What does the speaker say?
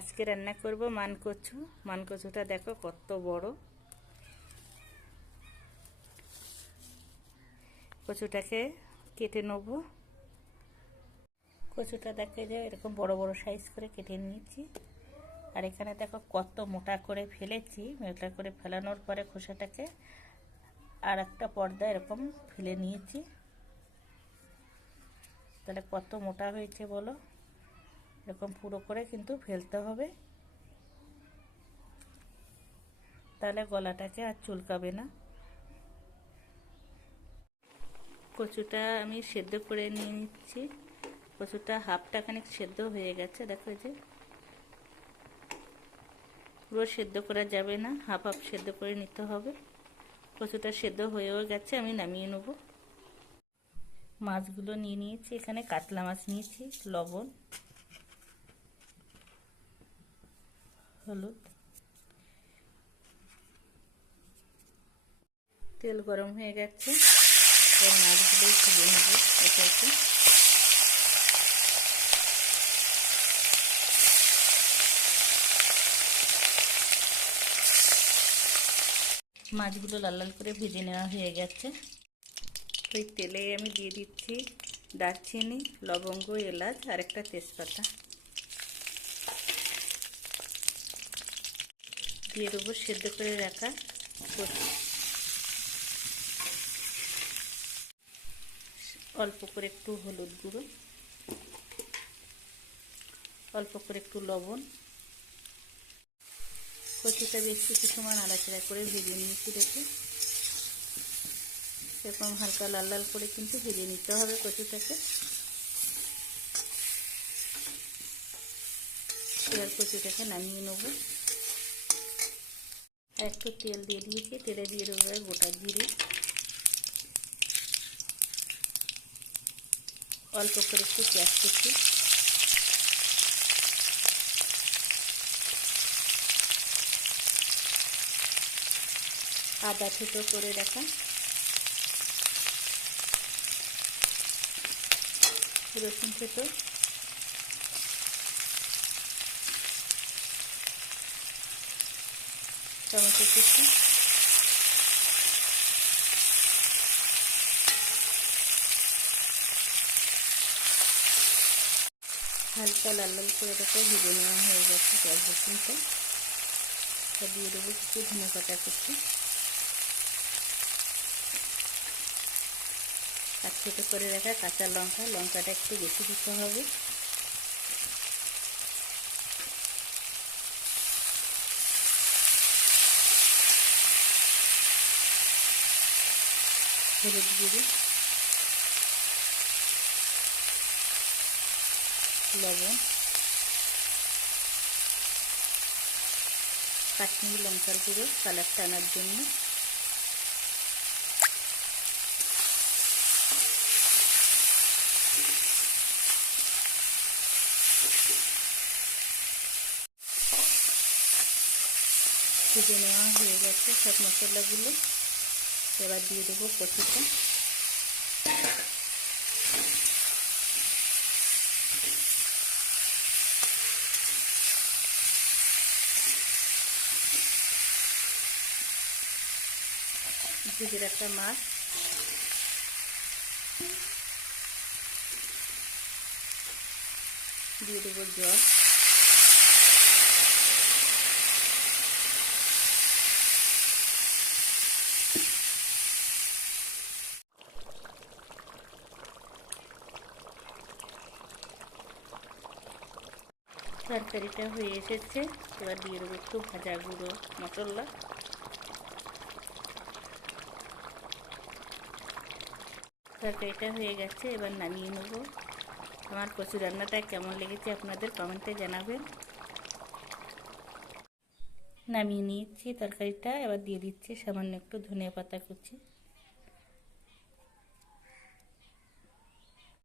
আজকে রান্না করব মানকচু। মানকচুটা দেখো কত বড়। কচুটাকে কেটে নেব। কচুটা দেখে যে এরকম বড় বড় সাইজ করে কেটে নিয়েছি। আর এখানে দেখো কত মোটা করে ফেলেছি। মোটা করে ফেলানোর পরে খোসাটাকে আর একটা পর্দা এরকম ফেলে নিয়েছি। তাহলে কত মোটা হয়েছে বলো। এরকম পুরো করে কিন্তু ফেলতে হবে, তাহলে গলাটাকে আর চুলকাবে না। কচুটা আমি সেদ্ধ করে নিয়ে নিচ্ছি। কচুটা হাফটা খানিক সেদ্ধ হয়ে গেছে, দেখো যে পুরো সেদ্ধ করা যাবে না, হাফ হাফ সেদ্ধ করে নিতে হবে। কচুটা সেদ্ধ হয়েও গেছে, আমি নামিয়ে নেব। মাছগুলো নিয়ে নিয়েছি, এখানে কাতলা মাছ নিয়েছি, লবণ, হলুদ, তেল গরম হয়ে গেছে। এবার মাছগুলো ভেজে নেব একে একে। মাছগুলো লাল লাল করে ভেজে নেওয়া হয়ে গেছে। ওই তেলে আমি দিয়ে দিচ্ছি দারচিনি, লবঙ্গ, এলাচ আর একটা তেজপাতা। দিয়ে দেবো সেদ্ধ করে রাখা কচু। অল্প করে একটু হলুদ গুঁড়ো, অল্প করে একটু লবণ। কচুটা বেশ কিছু সময় নাড়াচাড়া করে ভেজে নিয়েছি। দেখে এরকম হালকা লাল লাল করে কিন্তু ভেজে নিতে হবে কচুটাকে। এবার কচুটাকে নামিয়ে নেব। আর একটু তেল দিয়ে দিয়েছি, তেলে দিয়ে দেবো গোটা জিরে, অল্প করে একটু পেঁয়াজ কুচি, আদা থেতো করে রাখা, রসুন থেতো, টমেটো কুচি, হালকা লাল লাল করে দেখো ভেজে নেওয়া হয়ে গেছে পেঁয়াজ রসুনটা। দিয়ে দেবো কিছু ধনেপাতা কুচি আর ছোটো করে রাখা কাঁচা লঙ্কা। লঙ্কাটা একটু বেশি দিতে হবে। হলুদ গুঁড়ো, লবণ, কাশ্মীরি লঙ্কার গুঁড়ো কালারটা আনার জন্য, ভেজে নেওয়া হয়ে গেছে সব মশলাগুলো। এবার দিয়ে দেবো কচুটা। ভেজে রাখা মাছ, দিয়ে দেবো জল, তরকারিটা হয়ে এসেছে। এবার দিয়ে দেবো একটু ভাজা গুঁড়ো মশলা। তরকারিটা হয়ে গেছে, এবার নামিয়ে নেব। আমার কচু রান্নাটা কেমন লেগেছে আপনাদের কমেন্টে জানাবেন। নামিয়ে নিয়েছি তরকারিটা। এবার দিয়ে দিচ্ছি সামান্য একটু ধনিয়া পাতা কুচি।